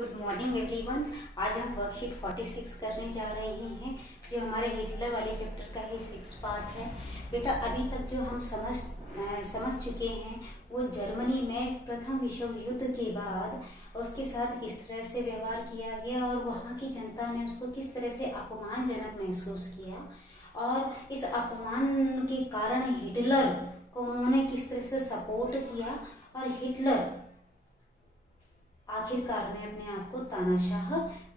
Good morning everyone. आज हम worksheet 46 करने जा रहे हैं, जो हमारे हिटलर वाले चैप्टर का ही 6 पार्ट है। बेटा, अभी तक जो हम समझ चुके हैं वो जर्मनी में प्रथम विश्व युद्ध के बाद उसके साथ किस तरह से व्यवहार किया गया और वहाँ की जनता ने उसको किस तरह से अपमानजनक महसूस किया, और इस अपमान के कारण हिटलर को उन्होंने किस तरह से सपोर्ट किया, और हिटलर आखिरकार में अपने आप को तानाशाह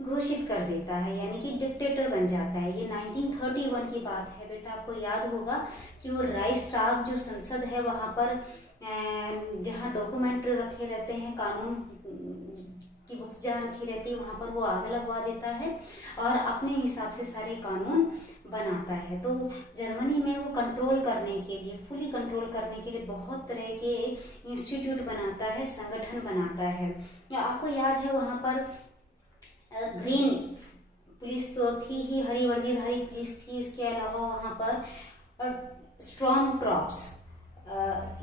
घोषित कर देता है, यानी कि डिक्टेटर बन जाता है। ये 1931 की बात है। बेटा, आपको याद होगा कि वो राइक्सटाग जो संसद है वहाँ पर जहाँ डॉक्यूमेंट रखे रहते हैं, कानून की बुक्स जहाँ रखी रहती है, वहाँ पर वो आग लगवा देता है और अपने हिसाब से सारे कानून बनाता है। तो जर्मनी में वो कंट्रोल करने के लिए, फुली कंट्रोल करने के लिए बहुत तरह के इंस्टीट्यूट बनाता है, संगठन बनाता है। या आपको याद है वहाँ पर ग्रीन पुलिस तो थी ही, हरी वर्दीधारी पुलिस थी, इसके अलावा वहाँ पर स्ट्रॉन्ग ट्रॉप्स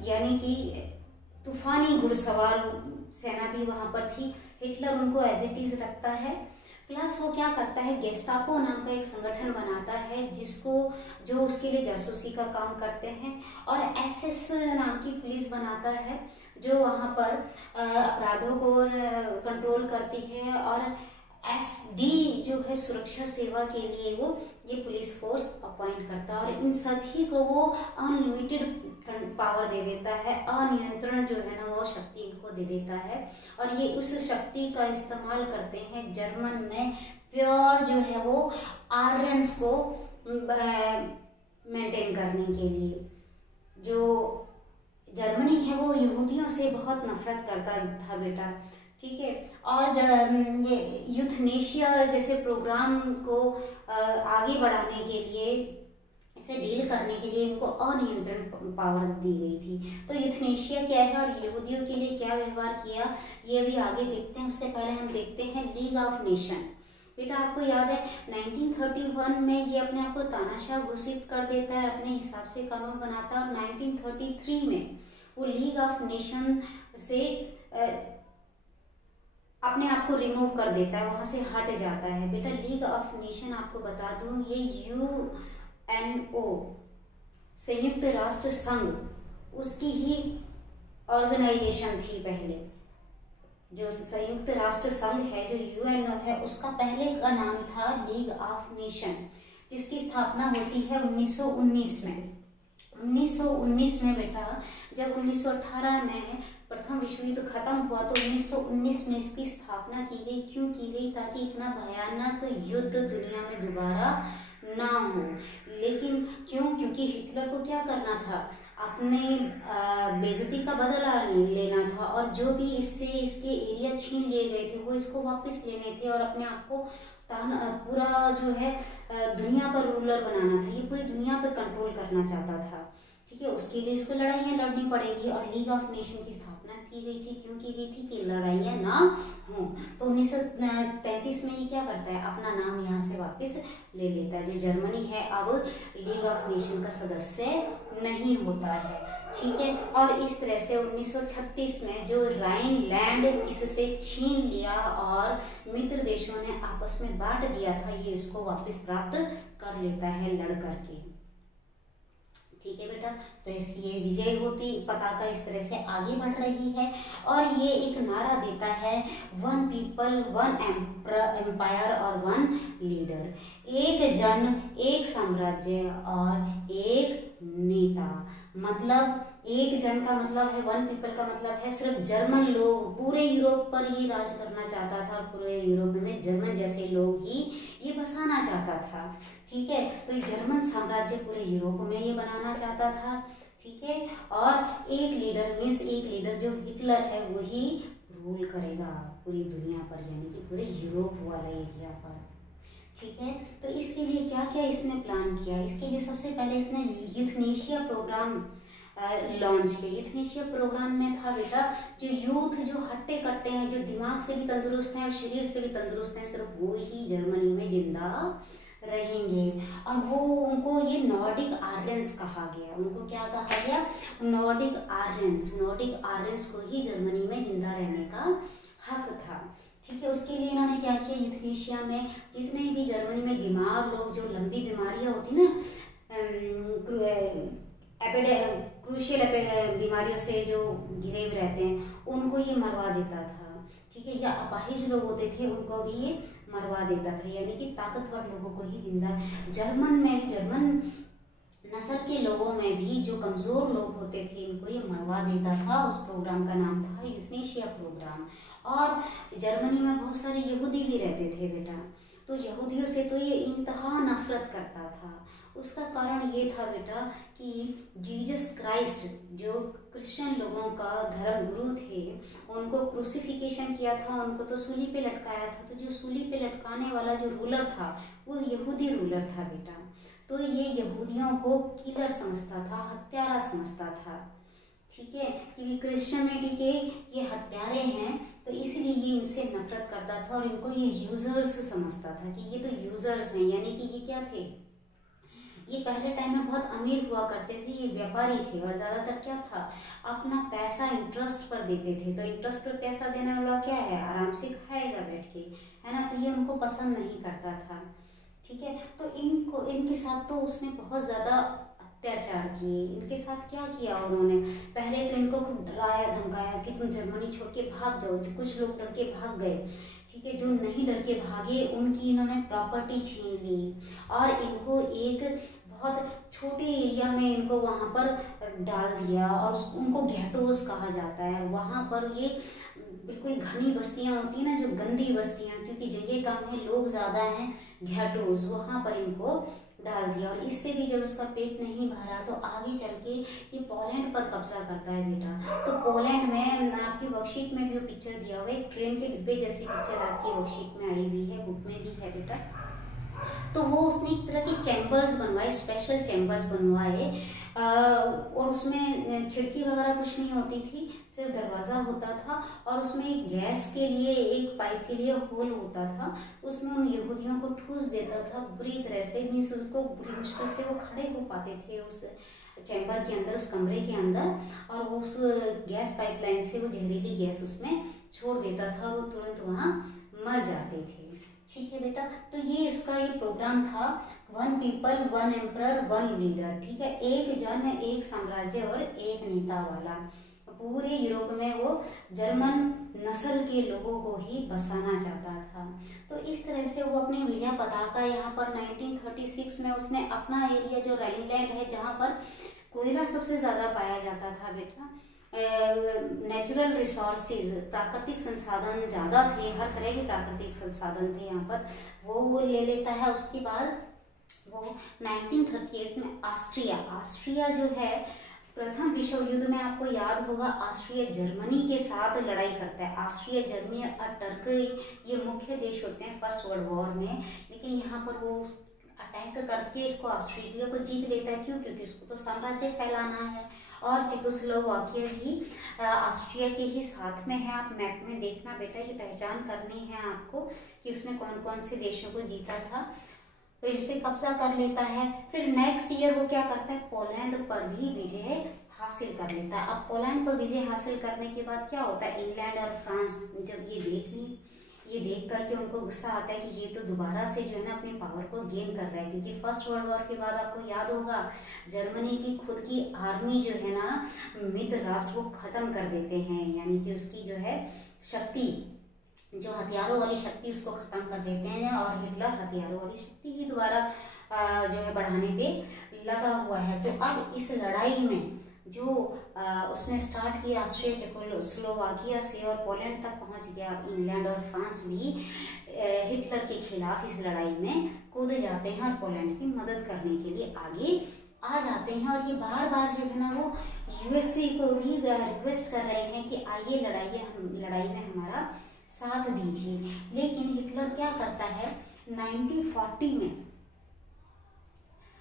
यानी कि तूफानी घुड़सवार सेना भी वहाँ पर थी। हिटलर उनको एज इट इज रखता है। प्लस वो क्या करता है, गेस्टापो नाम का एक संगठन बनाता है जो उसके लिए जासूसी का काम करते हैं, और एसएस नाम की पुलिस बनाता है जो वहाँ पर अपराधों को कंट्रोल करती है, और एसडी जो है सुरक्षा सेवा के लिए वो ये पुलिस फोर्स अपॉइंट करता है, और इन सभी को वो अनलिमिटेड पावर दे देता है, अनियंत्रण जो है ना वो शक्ति इनको दे देता है, और ये उस शक्ति का इस्तेमाल करते हैं जर्मन में प्योर जो है वो आर्यंस को मेंटेन करने के लिए। जो जर्मनी है वो यहूदियों से बहुत नफरत करता था बेटा, ठीक है। और ये यूथनेशिया जैसे प्रोग्राम को आगे बढ़ाने के लिए, इसे डील करने के लिए इनको अनियंत्रण पावर दी गई थी। तो यूथनेशिया क्या है और यहूदियों के लिए क्या व्यवहार किया, ये भी आगे देखते हैं। उससे पहले हम देखते हैं लीग ऑफ नेशन। बेटा, आपको याद है 1931 में ये अपने आप को तानाशाह घोषित कर देता है, अपने हिसाब से कानून बनाता है, और 1933 में वो लीग ऑफ नेशन से अपने आप को रिमूव कर देता है, वहाँ से हट जाता है। बेटा, लीग ऑफ नेशन आपको बता दूँ, ये यूएनओ संयुक्त राष्ट्र संघ उसकी ही ऑर्गेनाइजेशन थी। पहले जो संयुक्त राष्ट्र संघ है, जो यूएनओ है, उसका पहले का नाम था लीग ऑफ नेशन, जिसकी स्थापना होती है 1919 में। 1919 में बेटा, जब 1918 में प्रथम विश्व युद्ध खत्म हुआ तो 1919 में इसकी स्थापना की गई। क्यों की गई? ताकि इतना भयानक युद्ध दुनिया में दोबारा ना हो। लेकिन क्यों? क्योंकि हिटलर को क्या करना था, अपने बेइज्जती का बदला लेना था, और जो भी इससे इसके एरिया छीन लिए गए थे वो इसको वापस लेने थे, और अपने आप को पूरा जो है दुनिया का रूलर बनाना था। ये पूरी दुनिया पे कंट्रोल करना चाहता था, ठीक है। उसके लिए इसको लड़ाइयाँ लड़नी पड़ेगी, और लीग ऑफ नेशन की स्थापना की गई थी। क्यों की गई थी? कि लड़ाइयाँ ना हों। तो 1933 में ये क्या करता है, अपना नाम यहाँ से वापस ले लेता है। जो जर्मनी है अब लीग ऑफ नेशन का सदस्य नहीं होता है, ठीक है। और इस तरह से 1936 में जो राइनलैंड इससे छीन लिया और मित्र देशों ने आपस में बांट दिया था, ये इसको वापस प्राप्त कर लेता है लड़ करके, ठीक है बेटा। तो इसकी विजय होती, पताका इस तरह से आगे बढ़ रही है, और ये एक नारा देता है, वन पीपल वन एम्पायर और वन लीडर, एक जन एक साम्राज्य और एक नेता। मतलब एक जन का मतलब है, वन पीपल का मतलब है सिर्फ जर्मन लोग, पूरे यूरोप पर ये राज करना चाहता था, और पूरे यूरोप में जर्मन जैसे लोग ही ये बसाना चाहता था, ठीक है। तो ये जर्मन साम्राज्य पूरे यूरोप में ये बनाना चाहता था, ठीक है। और एक लीडर मीन्स एक लीडर जो हिटलर है वही रूल करेगा पूरी दुनिया पर, यानी कि पूरे यूरोप वाला एरिया पर, ठीक है। तो इसके लिए क्या क्या इसने प्लान किया? इसके लिए सबसे पहले इसने यूथनेशिया प्रोग्राम लॉन्च किया। यूथनेशिया प्रोग्राम में था बेटा, जो यूथ जो हट्टे कट्टे हैं, जो दिमाग से भी तंदुरुस्त हैं और शरीर से भी तंदुरुस्त हैं, सिर्फ वो ही जर्मनी में जिंदा रहेंगे। और वो उनको ये नॉर्डिक आर्यंस कहा गया। उनको क्या कहा गया? Nordic Aryans. नॉर्डिक आर्यंस को ही जर्मनी में जिंदा रहने का हक था, ठीक है। उसके लिए इन्होंने क्या किया, यूथनेशिया में जितने भी जर्मनी में बीमार लोग, जो लंबी बीमारियां होती ना, क्रूशियल बीमारियों से जो घिरे हुए रहते हैं, उनको ये मरवा देता था। ठीक है। या अपाहिज लोग होते थे, उनको भी ये मरवा देता था, यानी कि ताकतवर लोगों को ही जिंदा। जर्मन नस्ल के लोगों में भी जो कमजोर लोग होते थे, इनको ये मरवा देता था। उस प्रोग्राम का नाम था यूथनेशिया प्रोग्राम। और जर्मनी में बहुत सारे यहूदी भी रहते थे बेटा, तो यहूदियों से तो ये इंतहा नफरत करता था। उसका कारण ये था बेटा कि जीसस क्राइस्ट, जो क्रिश्चियन लोगों का धर्म गुरु थे, उनको क्रूसिफिकेशन किया था, उनको तो सूली पे लटकाया था। तो जो सूली पे लटकाने वाला जो रूलर था, वो यहूदी रूलर था बेटा। तो ये यहूदियों को किलर समझता था, हत्यारा समझता था। ठीक है, कि क्रिश्चियनिटी के ये हत्यारे हैं, तो इसलिए ये इनसे नफरत करता था और इनको ये यूजर्स समझता था कि ये तो यूजर्स हैं। यानी कि ये क्या थे, ये पहले टाइम में बहुत अमीर हुआ करते थे, ये व्यापारी थे और ज़्यादातर क्या था, अपना पैसा इंटरेस्ट पर देते थे। तो इंटरेस्ट पर पैसा देने वाला क्या है, आराम से खाएगा बैठ के, है ना। तो ये उनको पसंद नहीं करता था। ठीक है। तो इनके साथ तो उसने बहुत ज़्यादा अत्याचार किए। इनके साथ क्या किया उन्होंने, पहले तो इनको खूब डराया धमकाया कि तुम जर्मनी छोड़ के भाग जाओ। जो कुछ लोग डर के भाग गए, ठीक है, जो नहीं डर के भागे, उनकी इन्होंने प्रॉपर्टी छीन ली और इनको एक बहुत छोटे एरिया में इनको वहाँ पर डाल दिया और उनको घेटोस कहा जाता है। वहाँ पर ये बिल्कुल घनी बस्तियाँ होती हैं ना, जो गंदी बस्तियाँ, क्योंकि जगह कम है, लोग ज़्यादा हैं, घेटोस, वहाँ पर इनको डाल दिया। और इससे भी जब उसका पेट नहीं भरा तो आगे चल के ये पोलैंड पर कब्जा करता है बेटा। तो पोलैंड में आपकी वर्कशीट में भी वो पिक्चर दिया हुआ है, एक ट्रेन के डिब्बे जैसी पिक्चर आपकी वर्कशीट में आई हुई है, बुक में भी है बेटा। तो वो उसने एक तरह के चैम्बर्स बनवाए, स्पेशल चैम्बर्स बनवाए, और उसमें खिड़की वगैरह कुछ नहीं होती थी, सिर्फ दरवाज़ा होता था और उसमें एक गैस के लिए, एक पाइप के लिए होल होता था। उसमें उन यहूदियों को ठूस देता था बुरी तरह से, मीन्स उनको बुरी मुश्किल से वो खड़े हो पाते थे उस चैम्बर के अंदर, उस कमरे के अंदर, और वो उस गैस पाइपलाइन से वो जहरीली गैस उसमें छोड़ देता था, वो तुरंत वहाँ मर जाते थे। ठीक है बेटा। तो ये इसका ये प्रोग्राम था, 1 पीपल 1 एम्परर 1 लीडर। ठीक है, एक जन एक साम्राज्य और एक नेता वाला। पूरे यूरोप में वो जर्मन नस्ल के लोगों को ही बसाना चाहता था। तो इस तरह से वो अपनी विजय पताका यहाँ पर 1936 में उसने अपना एरिया, जो राइनलैंड है, जहाँ पर कोयला सबसे ज़्यादा पाया जाता था बेटा, नेचुरल रिसोर्सेज, प्राकृतिक संसाधन ज़्यादा थे, हर तरह के प्राकृतिक संसाधन थे यहाँ पर, वो ले लेता है। उसके बाद वो 1938 में ऑस्ट्रिया जो है, प्रथम विश्व युद्ध में आपको याद होगा ऑस्ट्रिया जर्मनी के साथ लड़ाई करता है। ऑस्ट्रिया, जर्मनी और टर्की ये मुख्य देश होते हैं फर्स्ट वर्ल्ड वॉर में, लेकिन यहाँ पर वो अटैक करके इसको ऑस्ट्रेलिया को जीत लेता है। क्यों? क्योंकि उसको तो साम्राज्य फैलाना है। और चेकोस्लोवाकिया भी ऑस्ट्रिया के ही साथ में है। आप मैप में देखना बेटा, ये पहचान करनी है आपको कि उसने कौन कौन से देशों को जीता था। तो इस पे कब्जा कर लेता है। फिर नेक्स्ट ईयर वो क्या करता है, पोलैंड पर भी विजय हासिल कर लेता है। अब पोलैंड पर विजय हासिल करने के बाद क्या होता है, इंग्लैंड और फ्रांस जब ये देख करके उनको गुस्सा आता है कि ये तो दोबारा से जो है ना अपनी पावर को गेन कर रहा है, क्योंकि फर्स्ट वर्ल्ड वॉर के बाद आपको याद होगा जर्मनी की खुद की आर्मी जो है ना, मित्र राष्ट्र को खत्म कर देते हैं, यानी कि उसकी जो है शक्ति, जो हथियारों वाली शक्ति, उसको खत्म कर देते हैं। और हिटलर हथियारों वाली शक्ति ही दोबारा जो है बढ़ाने पे लगा हुआ है। तो अब इस लड़ाई में जो उसने स्टार्ट किया ऑस्ट्रिया चेकोस्लोवाकिया से और पोलैंड तक पहुंच गया, इंग्लैंड और फ्रांस भी हिटलर के खिलाफ इस लड़ाई में कूद जाते हैं और पोलैंड की मदद करने के लिए आगे आ जाते हैं। और ये बार बार जो है ना वो यूएसए को भी रिक्वेस्ट कर रहे हैं कि आइए लड़ाई में हमारा साथ दीजिए। लेकिन हिटलर क्या करता है, 1940 में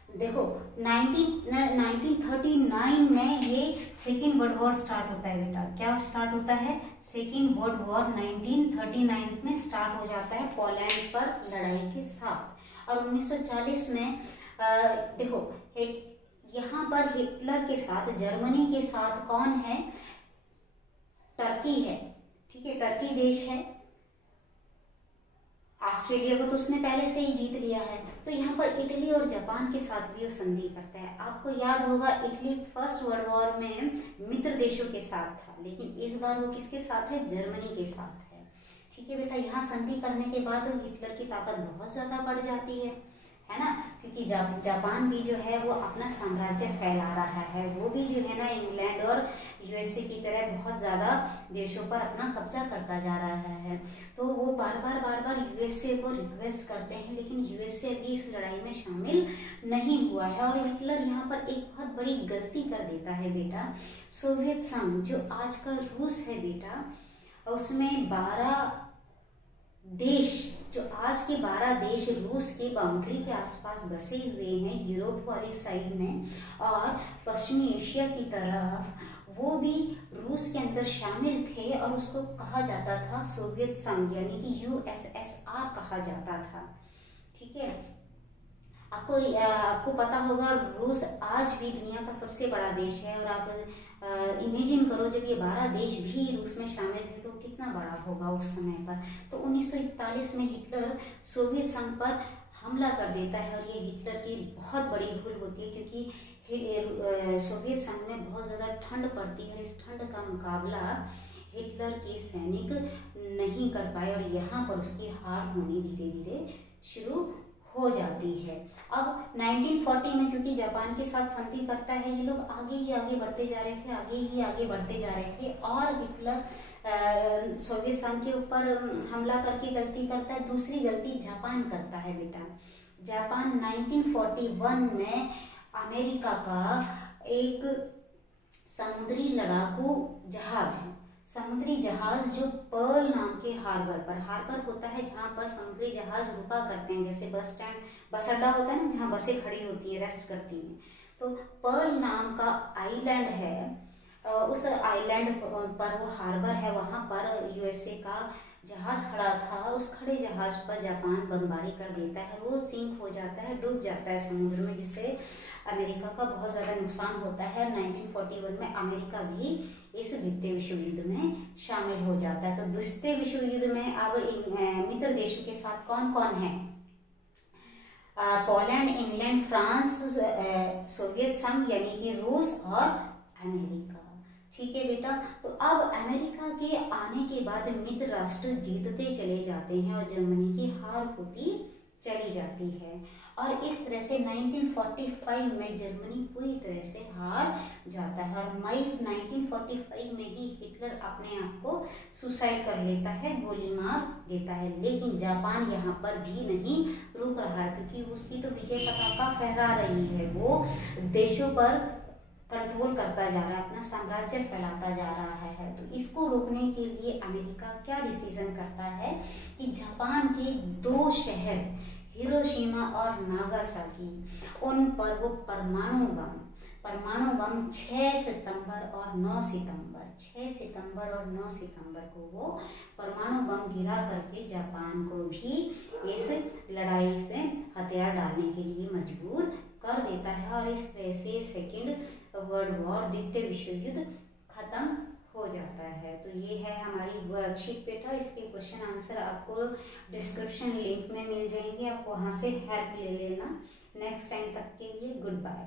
देखो 1939 में ये सेकेंड वर्ल्ड वॉर स्टार्ट होता है बेटा। क्या स्टार्ट होता है, सेकेंड वर्ल्ड वॉर 1939 में स्टार्ट हो जाता है पोलैंड पर लड़ाई के साथ। और 1940 में देखो यहाँ पर हिटलर के साथ, जर्मनी के साथ कौन है, टर्की है। ठीक है, टर्की देश है, ऑस्ट्रेलिया को तो उसने पहले से ही जीत लिया है। तो यहाँ पर इटली और जापान के साथ भी वो संधि करता है। आपको याद होगा इटली फर्स्ट वर्ल्ड वॉर में मित्र देशों के साथ था, लेकिन इस बार वो किसके साथ है? जर्मनी के साथ है। ठीक है बेटा, यहाँ संधि करने के बाद हिटलर की ताकत बहुत ज़्यादा बढ़ जाती है ना, क्योंकि जापान भी जो है वो अपना साम्राज्य फैला रहा है। वो भी जो है ना इंग्लैंड और यूएसए की तरह बहुत ज़्यादा देशों पर अपना कब्जा करता जा रहा है। तो वो बार बार यूएसए को रिक्वेस्ट करते हैं, लेकिन यूएसए भी इस लड़ाई में शामिल नहीं हुआ है। और हिटलर यहाँ पर एक बहुत बड़ी गलती कर देता है बेटा। सोवियत संघ जो आज का रूस है बेटा, उसमें 12 देश, जो आज के 12 देश रूस की बाउंड्री के आसपास बसे हुए हैं यूरोप वाली साइड में, और पश्चिमी एशिया की तरफ, वो भी रूस के अंदर शामिल थे और उसको कहा जाता था सोवियत संघ, यानी कि यूएसएसआर कहा जाता था। ठीक है, आपको पता होगा रूस आज भी दुनिया का सबसे बड़ा देश है। और आप इमेजिन करो जब ये 12 देश भी रूस में शामिल थे तो कितना बड़ा होगा उस समय पर। तो 1941 में हिटलर सोवियत संघ पर हमला कर देता है, और ये हिटलर की बहुत बड़ी भूल होती है, क्योंकि सोवियत संघ में बहुत ज़्यादा ठंड पड़ती है। इस ठंड का मुकाबला हिटलर के सैनिक नहीं कर पाए, और यहाँ पर उसकी हार होनी धीरे धीरे शुरू हो जाती है। अब 1940 में क्योंकि जापान के साथ संधि करता है, ये लोग आगे ही आगे बढ़ते जा रहे थे, आगे ही आगे बढ़ते जा रहे थे, और हिटलर सोवियत संघ के ऊपर हमला करके गलती करता है। दूसरी गलती जापान करता है बेटा। जापान 1941 में अमेरिका का एक समुद्री लड़ाकू जहाज है, समुद्री जहाज जो पर्ल नाम के हार्बर होता है, जहाँ पर समुद्री जहाज रुका करते हैं, जैसे बस स्टैंड, बस अड्डा होता है ना, जहाँ बसें खड़ी होती है, रेस्ट करती हैं। तो पर्ल नाम का आइलैंड है, उस आइलैंड पर वो हार्बर है, वहाँ पर यूएसए का जहाज खड़ा था। उस खड़े जहाज पर जापान बमबारी कर देता है, वो सिंक हो जाता है, डूब जाता है समुद्र में, जिससे अमेरिका का बहुत ज़्यादा नुकसान होता है। 1941 में अमेरिका भी इस द्वितीय विश्व युद्ध में शामिल हो जाता है। तो द्वितीय विश्व युद्ध में अब मित्र देशों के साथ कौन कौन है? पोलैंड, इंग्लैंड, फ्रांस, सोवियत संघ यानी कि रूस और अमेरिका। ठीक है बेटा, तो अब अमेरिका के आने के बाद मित्र राष्ट्र जीतते चले जाते हैं और जर्मनी की हार होती चली जाती है, और इस तरह से 1945 में जर्मनी पूरी तरह से हार जाता है। और मई 1945 में ही हिटलर अपने आप को सुसाइड कर लेता है, गोली मार देता है। लेकिन जापान यहाँ पर भी नहीं रुक रहा है, क्योंकि उसकी तो विजय पताका फहरा रही है, वो देशों पर कंट्रोल करता जा रहा है, अपना साम्राज्य फैलाता जा रहा है। तो इसको रोकने के लिए अमेरिका क्या डिसीजन करता है कि जापान के 2 शहर हिरोशिमा और नागासाकी, उन पर वो परमाणु बम 6 सितंबर और 9 सितंबर को वो परमाणु बम गिरा करके जापान को भी इस लड़ाई से हथियार डालने के लिए मजबूर कर देता है, और इस तरह से सेकेंड वर्ल्ड वॉर, द्वितीय विश्व युद्ध खत्म हो जाता है। तो ये है हमारी वर्कशीट बेटा। इसके क्वेश्चन आंसर आपको डिस्क्रिप्शन लिंक में मिल जाएंगे, आप वहाँ से हेल्प ले लेना। नेक्स्ट टाइम तक के लिए गुड बाय।